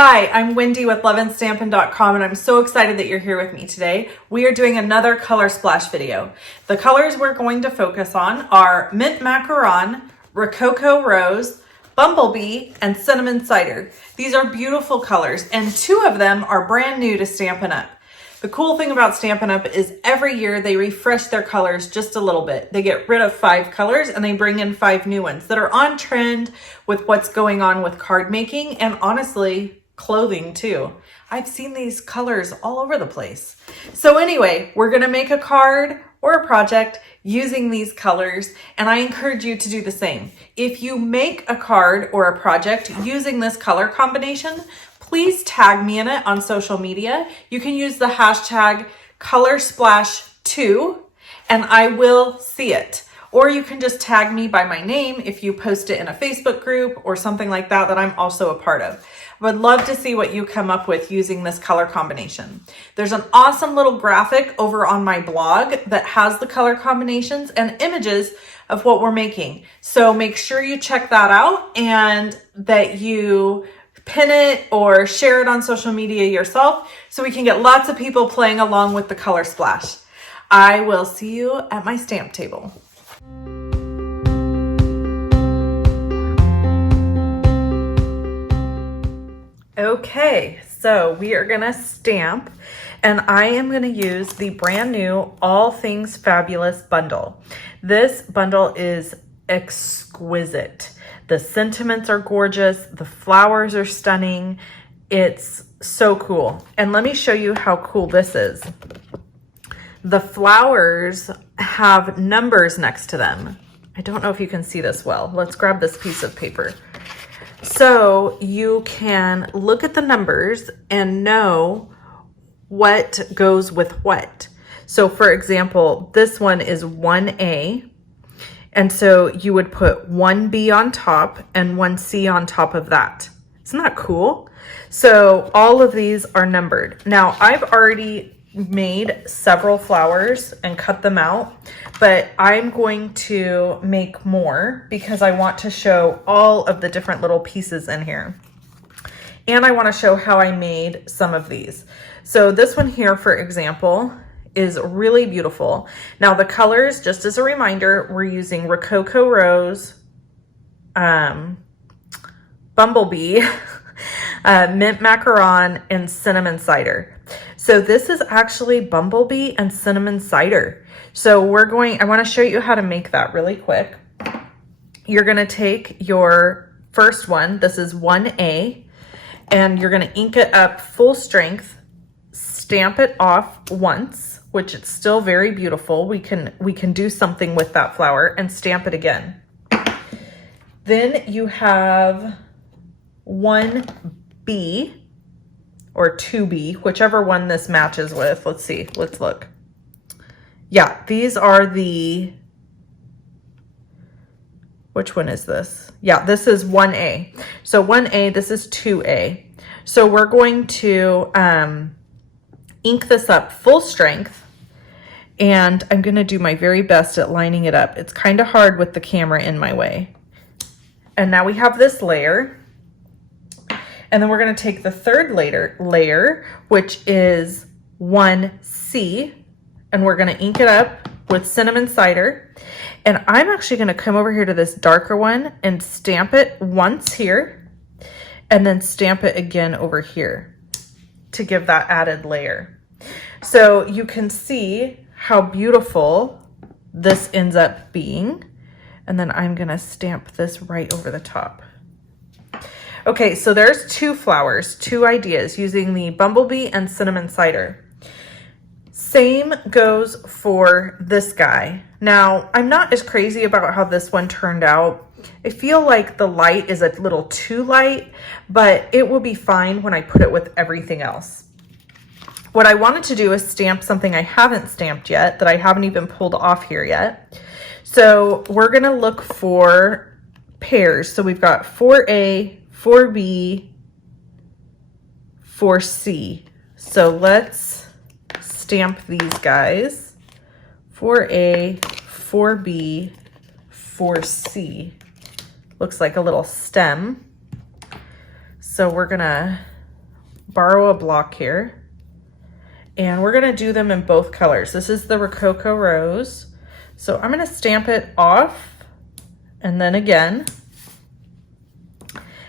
Hi, I'm Wendy with loveandstampin.com and I'm so excited that you're here with me today. We are doing another color splash video. The colors we're going to focus on are Mint Macaron, Rococo Rose, Bumblebee, and Cinnamon Cider. These are beautiful colors and two of them are brand new to Stampin' Up. The cool thing about Stampin' Up is every year they refresh their colors just a little bit. They get rid of 5 colors and they bring in 5 new ones that are on trend with what's going on with card making and honestly, clothing too. I've seen these colors all over the place. So anyway, we're gonna make a card or a project using these colors, and I encourage you to do the same. If you make a card or a project using this color combination, please tag me in it on social media. You can use the hashtag ColorSplash2 and I will see it. Or you can just tag me by my name if you post it in a Facebook group or something like that that I'm also a part of. I would love to see what you come up with using this color combination. There's an awesome little graphic over on my blog that has the color combinations and images of what we're making. So make sure you check that out and that you pin it or share it on social media yourself so we can get lots of people playing along with the color splash. I will see you at my stamp table. Okay, so we are gonna stamp and I am gonna use the brand new All Things Fabulous bundle. This bundle is exquisite. The sentiments are gorgeous. The flowers are stunning. It's so cool. And let me show you how cool this is. The flowers have numbers next to them. I don't know if you can see this well. Let's grab this piece of paper. So you can look at the numbers and know what goes with what. So for example, this one is 1A. And so you would put 1B on top and 1C on top of that. Isn't that cool? So all of these are numbered. Now I've already made several flowers and cut them out, but I'm going to make more because I want to show all of the different little pieces in here. And I want to show how I made some of these. So this one here, for example, is really beautiful. Now the colors, just as a reminder, we're using Rococo Rose, Bumblebee, Mint Macaron, and Cinnamon Cider. So this is actually Bumblebee and Cinnamon Cider. So I want to show you how to make that really quick. You're going to take your first one, this is 1A, and you're going to ink it up full strength, stamp it off once, which it's still very beautiful. We can do something with that flower and stamp it again. Then you have 1B or 2B, whichever one this matches with. Let's see, let's look. Yeah, these are which one is this? Yeah, this is 1A. So 1A, this is 2A. So we're going to ink this up full strength, and I'm gonna do my very best at lining it up. It's kind of hard with the camera in my way. And now we have this layer. And then we're gonna take the third layer, which is 1C, and we're gonna ink it up with Cinnamon Cider. And I'm actually gonna come over here to this darker one and stamp it once here, and then stamp it again over here to give that added layer. So you can see how beautiful this ends up being. And then I'm gonna stamp this right over the top. Okay, so there's 2 flowers, 2 ideas using the Bumblebee and Cinnamon Cider. Same goes for this guy. Now, I'm not as crazy about how this one turned out. I feel like the light is a little too light, but it will be fine when I put it with everything else. What I wanted to do is stamp something I haven't stamped yet, that I haven't even pulled off here yet. So we're gonna look for pairs. So we've got 4A, 4B, 4C. So let's stamp these guys. 4A, 4B, 4C. Looks like a little stem. So we're gonna borrow a block here. And we're gonna do them in both colors. This is the Rococo Rose. So I'm gonna stamp it off and then again.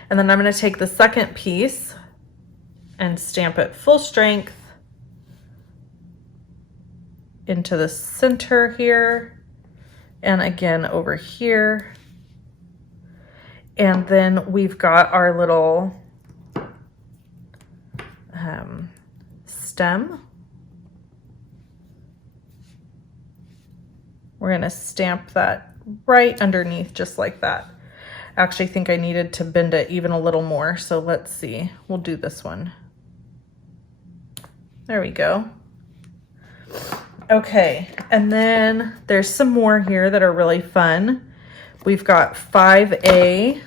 And then I'm gonna take the second piece and stamp it full strength into the center here. And again over here. And then we've got our little stem. We're gonna stamp that right underneath just like that. I actually think I needed to bend it even a little more, so let's see. We'll do this one. There we go. Okay, and then there's some more here that are really fun. We've got 5A.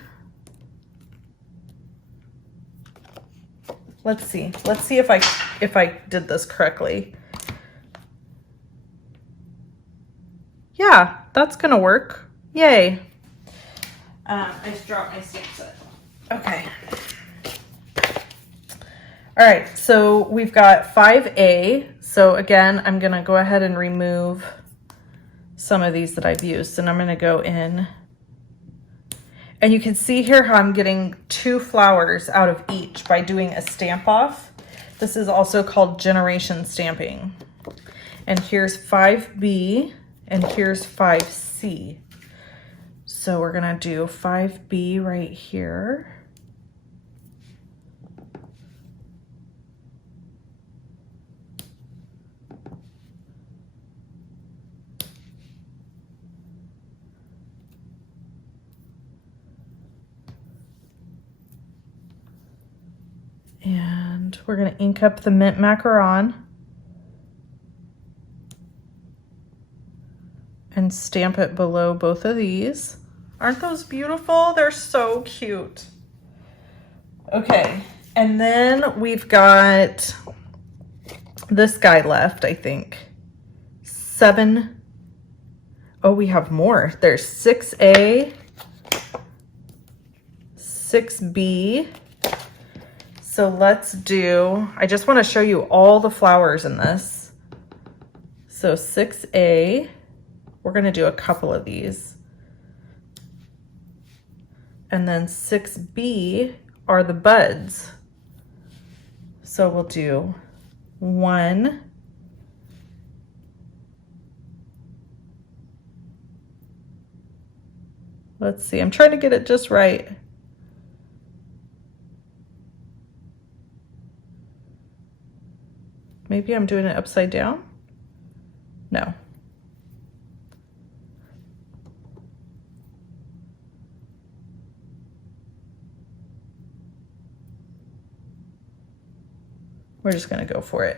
Let's see if I did this correctly. Yeah, that's gonna work. Yay. I just dropped my stamp set. Okay. All right, so we've got 5A. So again, I'm gonna go ahead and remove some of these that I've used, and I'm gonna go in. And you can see here how I'm getting 2 flowers out of each by doing a stamp off. This is also called generation stamping. And here's 5B and here's 5C. So we're gonna do 5B right here. And we're going to ink up the mint macaron and stamp it below both of these. Aren't those beautiful? They're so cute. Okay, and then we've got this guy left, I think. 7. Oh, we have more. There's 6A, 6B. So let's do, I just want to show you all the flowers in this. So 6A, we're going to do a couple of these. And then 6B are the buds. So we'll do 1, let's see, I'm trying to get it just right. Maybe I'm doing it upside down? No. We're just gonna go for it.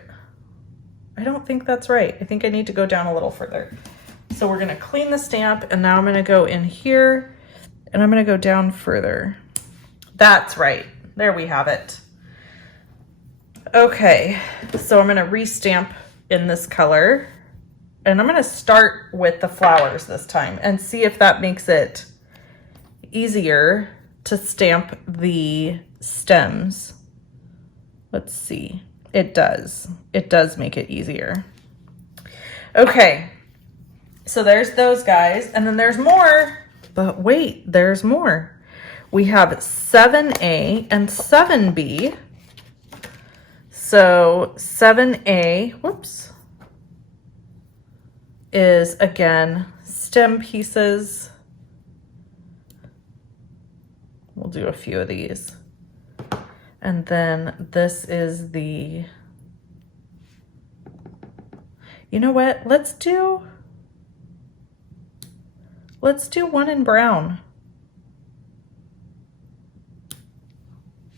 I don't think that's right. I think I need to go down a little further. So we're gonna clean the stamp, and now I'm gonna go in here and I'm gonna go down further. That's right. There we have it. Okay, so I'm gonna restamp in this color, and I'm gonna start with the flowers this time and see if that makes it easier to stamp the stems. Let's see. It does. It does make it easier. Okay, so there's those guys, and then there's more, but wait, there's more. We have 7A and 7B. So 7A, whoops, is again stem pieces. We'll do a few of these. And then this is the, you know what, let's do one in brown.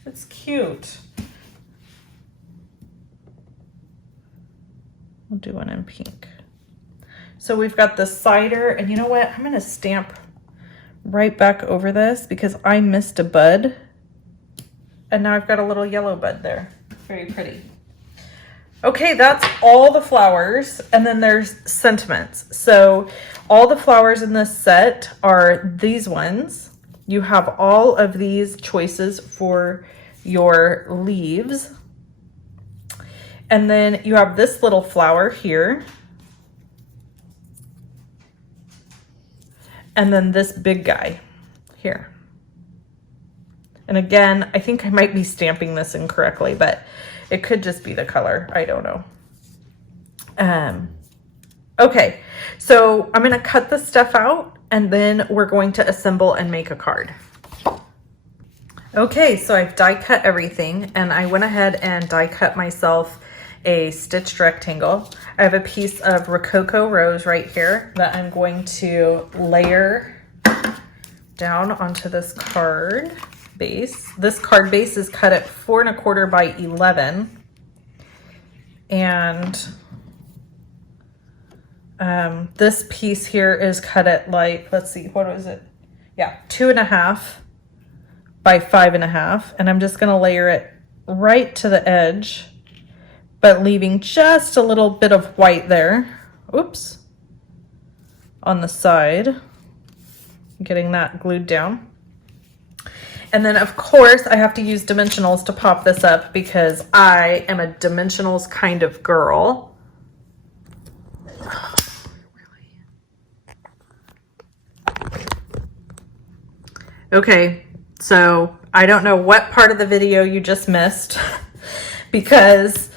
It's cute. We'll do one in pink. So we've got the cider, and you know what? I'm gonna stamp right back over this because I missed a bud. And now I've got a little yellow bud there. Very pretty. Okay, that's all the flowers. And then there's sentiments. So all the flowers in this set are these ones. You have all of these choices for your leaves. And then you have this little flower here. And then this big guy here. And again, I think I might be stamping this incorrectly, but it could just be the color. I don't know. Okay, so I'm gonna cut this stuff out and then we're going to assemble and make a card. Okay, so I've die cut everything and I went ahead and die cut myself a stitched rectangle. I have a piece of Rococo rose right here that I'm going to layer down onto this card base. This card base is cut at 4 1/4 by 11. And this piece here is cut at like, let's see, what was it? Yeah, 2 1/2 by 5 1/2. And I'm just gonna layer it right to the edge, but leaving just a little bit of white there. Oops. On the side. Getting that glued down. And then of course I have to use dimensionals to pop this up because I am a dimensionals kind of girl. Okay, so I don't know what part of the video you just missed because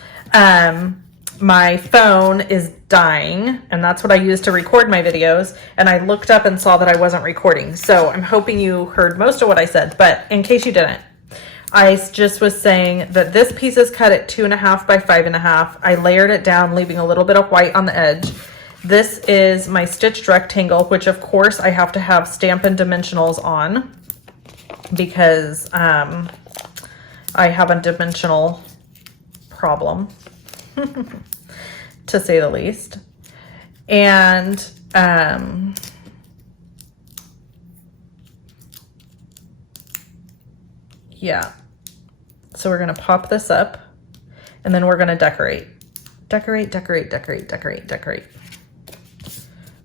my phone is dying and that's what I use to record my videos, and I looked up and saw that I wasn't recording. So I'm hoping you heard most of what I said, but in case you didn't, I just was saying that this piece is cut at 2 1/2 by 5 1/2. I layered it down, leaving a little bit of white on the edge. This is my stitched rectangle, which of course I have to have Stampin' Dimensionals on because I have a dimensional problem. To say the least. And yeah, so we're gonna pop this up and then we're gonna decorate,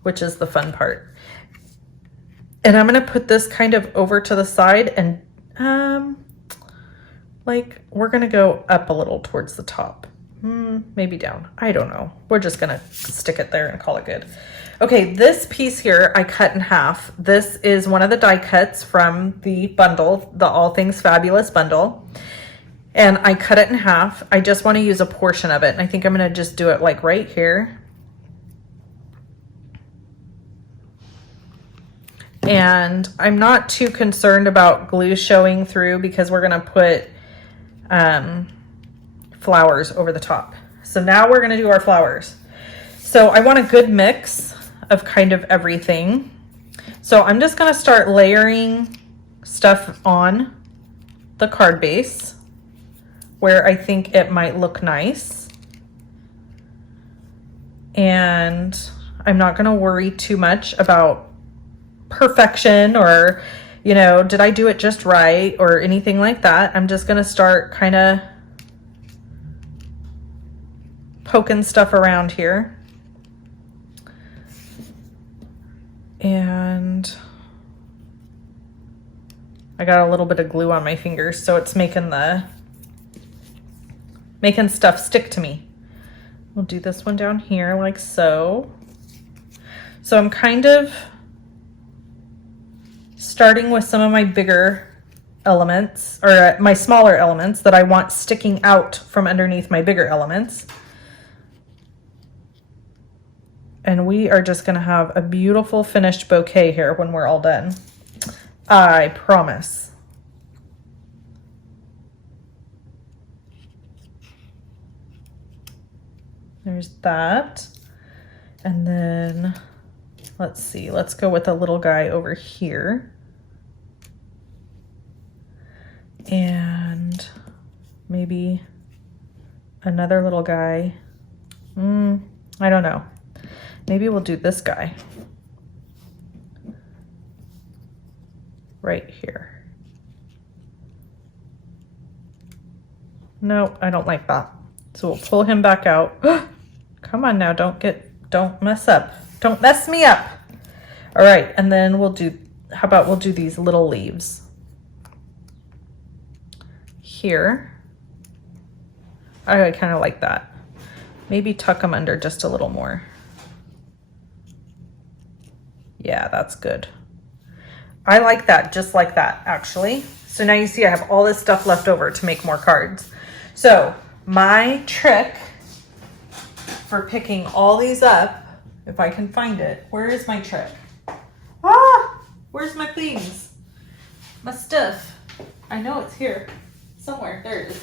which is the fun part. And I'm gonna put this kind of over to the side and like we're gonna go up a little towards the top. Maybe down. I don't know. We're just gonna stick it there and call it good. Okay, this piece here I cut in half. This is one of the die cuts from the bundle, the All Things Fabulous bundle. And I cut it in half. I just want to use a portion of it. And I think I'm gonna just do it like right here. And I'm not too concerned about glue showing through because we're gonna put flowers over the top. So now we're gonna do our flowers. So I want a good mix of kind of everything. So I'm just gonna start layering stuff on the card base where I think it might look nice. And I'm not gonna worry too much about perfection or, you know, did I do it just right or anything like that. I'm just gonna start kind of poking stuff around here. And I got a little bit of glue on my fingers, so it's making stuff stick to me. We'll do this one down here like so. So I'm kind of starting with some of my bigger elements or my smaller elements that I want sticking out from underneath my bigger elements. And we are just gonna have a beautiful finished bouquet here when we're all done. I promise. There's that. And then, let's see, let's go with a little guy over here. And maybe another little guy. I don't know. Maybe we'll do this guy right here. No, I don't like that. So we'll pull him back out. Come on now, don't mess up. Don't mess me up. All right, and then we'll do, how about we'll do these little leaves here. I kind of like that. Maybe tuck them under just a little more. Yeah, that's good. I like that, just like that, actually. So now you see I have all this stuff left over to make more cards. So my trick for picking all these up, if I can find it, where is my trick? Ah, where's my things? My stuff. I know it's here somewhere. There it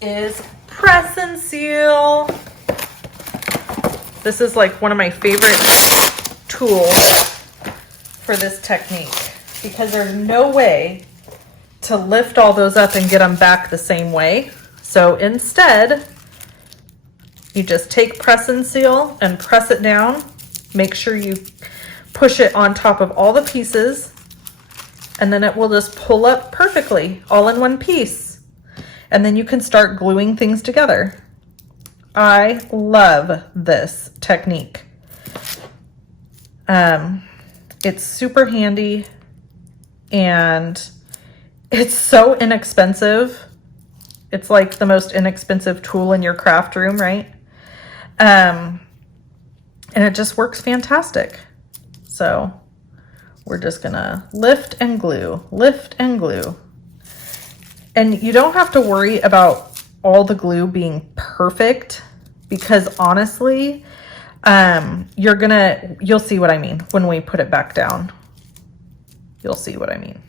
is press and seal. This is like one of my favorite tools for this technique because there's no way to lift all those up and get them back the same way. So instead, you just take press and seal and press it down. Make sure you push it on top of all the pieces, and then it will just pull up perfectly all in one piece. And then you can start gluing things together. I love this technique. It's super handy and it's so inexpensive. It's like the most inexpensive tool in your craft room, right? And it just works fantastic. So we're just gonna lift and glue, lift and glue. And you don't have to worry about all the glue being perfect because honestly, you'll see what I mean when we put it back down. You'll see what I mean.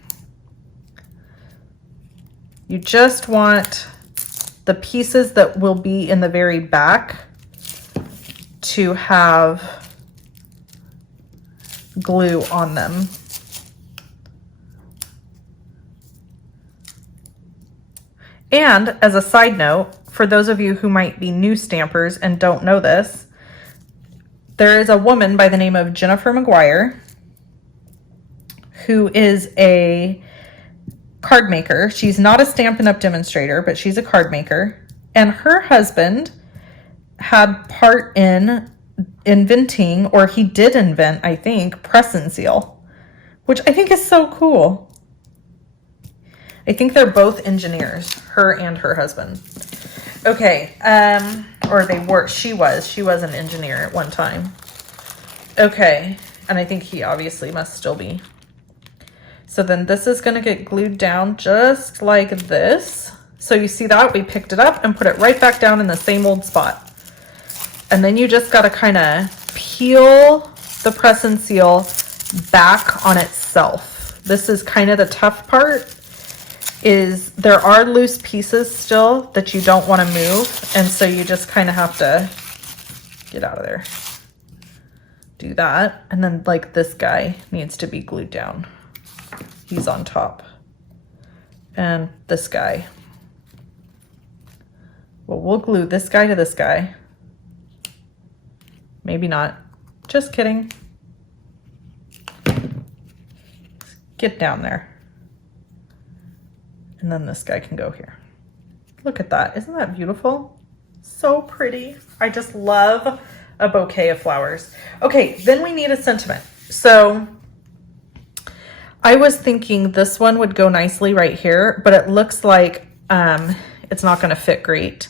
You just want the pieces that will be in the very back to have glue on them. And as a side note, for those of you who might be new stampers and don't know this, there is a woman by the name of Jennifer McGuire who is a card maker. She's not a Stampin' Up! Demonstrator, but she's a card maker. And her husband had part in inventing, or he did invent, I think, press and seal, which I think is so cool. I think they're both engineers, her and her husband. Okay, or they were, she was an engineer at one time. Okay, and I think he obviously must still be. So then this is gonna get glued down just like this. So you see that? We picked it up and put it right back down in the same old spot. And then you just gotta kind of peel the press and seal back on itself. This is kind of the tough part, is there are loose pieces still that you don't want to move, and so you just kind of have to get out of there. Do that, and then like this guy needs to be glued down. He's on top. And this guy. Well, we'll glue this guy to this guy. Maybe not. Just kidding. Get down there. And then this guy can go here. Look at that. Isn't that beautiful? So pretty. I just love a bouquet of flowers. Okay, then we need a sentiment. So I was thinking this one would go nicely right here, but it looks like it's not gonna fit great.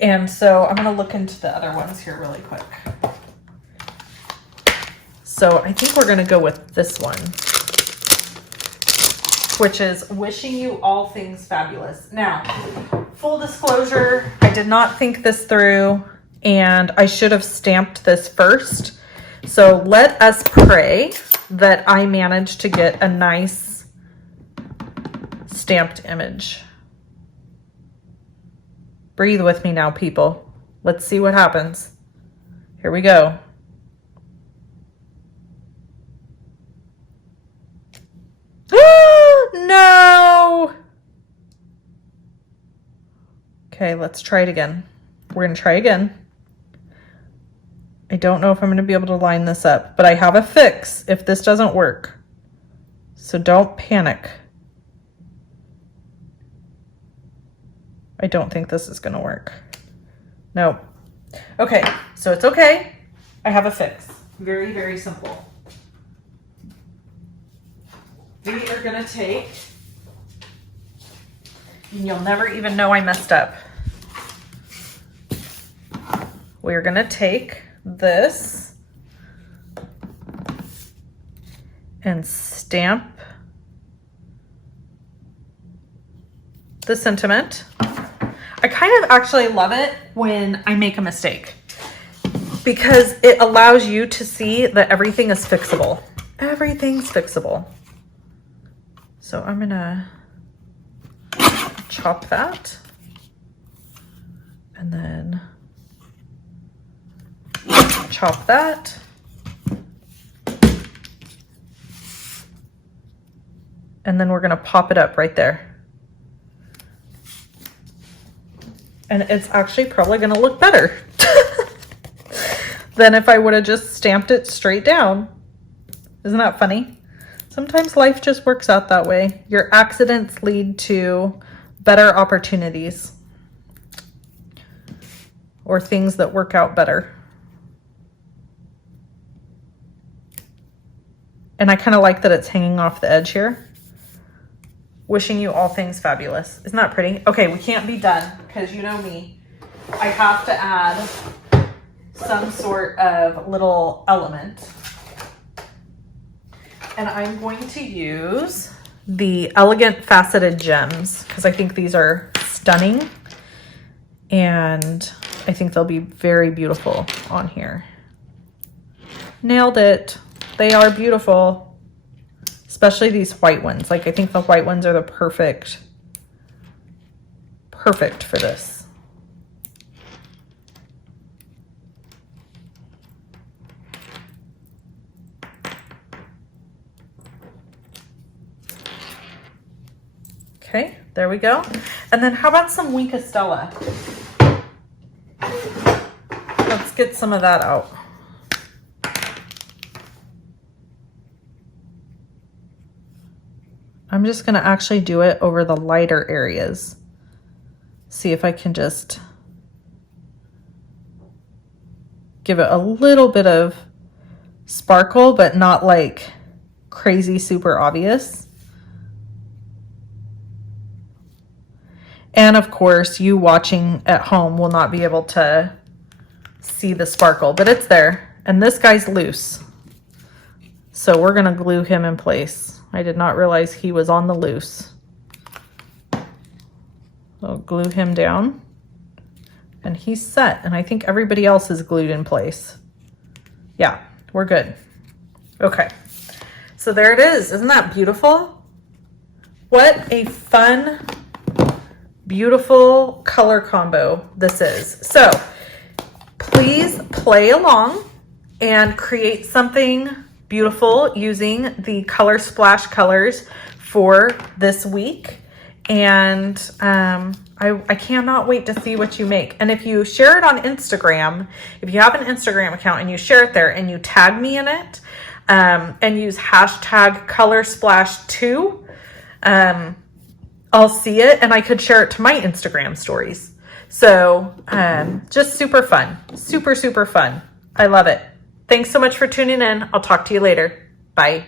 And so I'm gonna look into the other ones here really quick. So I think we're gonna go with this one, which is wishing you all things fabulous. Now, full disclosure, I did not think this through and I should have stamped this first. So let us pray that I manage to get a nice stamped image. Breathe with me now, people. Let's see what happens. Here we go. No! Okay, let's try it again. We're gonna try again. I don't know if I'm gonna be able to line this up, but I have a fix if this doesn't work. So don't panic. I don't think this is gonna work. No. Okay, so it's okay. I have a fix. Very, very simple. We are gonna take, and you'll never even know I messed up. we're going to take this and stamp the sentiment. I kind of actually love it when I make a mistake because it allows you to see that everything is fixable. Everything's fixable. So I'm gonna chop that and then chop that. And then we're gonna pop it up right there. And it's actually probably gonna look better than if I would have just stamped it straight down. Isn't that funny? Sometimes life just works out that way. Your accidents lead to better opportunities or things that work out better. And I kind of like that it's hanging off the edge here. Wishing you all things fabulous. Isn't that pretty? Okay, we can't be done because you know me. I have to add some sort of little element. And I'm going to use the Elegant Faceted Gems because I think these are stunning. And I think they'll be very beautiful on here. Nailed it. They are beautiful. Especially these white ones. Like I think the white ones are the perfect for this. Okay, there we go. And then how about some Wink Estella? Let's get some of that out. I'm just going to actually do it over the lighter areas. See if I can just give it a little bit of sparkle, but not like crazy super obvious. And of course, you watching at home will not be able to see the sparkle, but it's there. And this guy's loose. So we're going to glue him in place. I did not realize he was on the loose. So glue him down. And he's set. And I think everybody else is glued in place. Yeah, we're good. Okay. So there it is. Isn't that beautiful? What a fun, beautiful color combo this is. So please play along and create something beautiful using the Color Splash colors for this week. And I cannot wait to see what you make. And if you share it on Instagram, if you have an Instagram account and you share it there and you tag me in it and use hashtag ColorSplash2, I'll see it and I could share it to my Instagram stories. So just super fun, super fun. I love it. Thanks so much for tuning in. I'll talk to you later. Bye.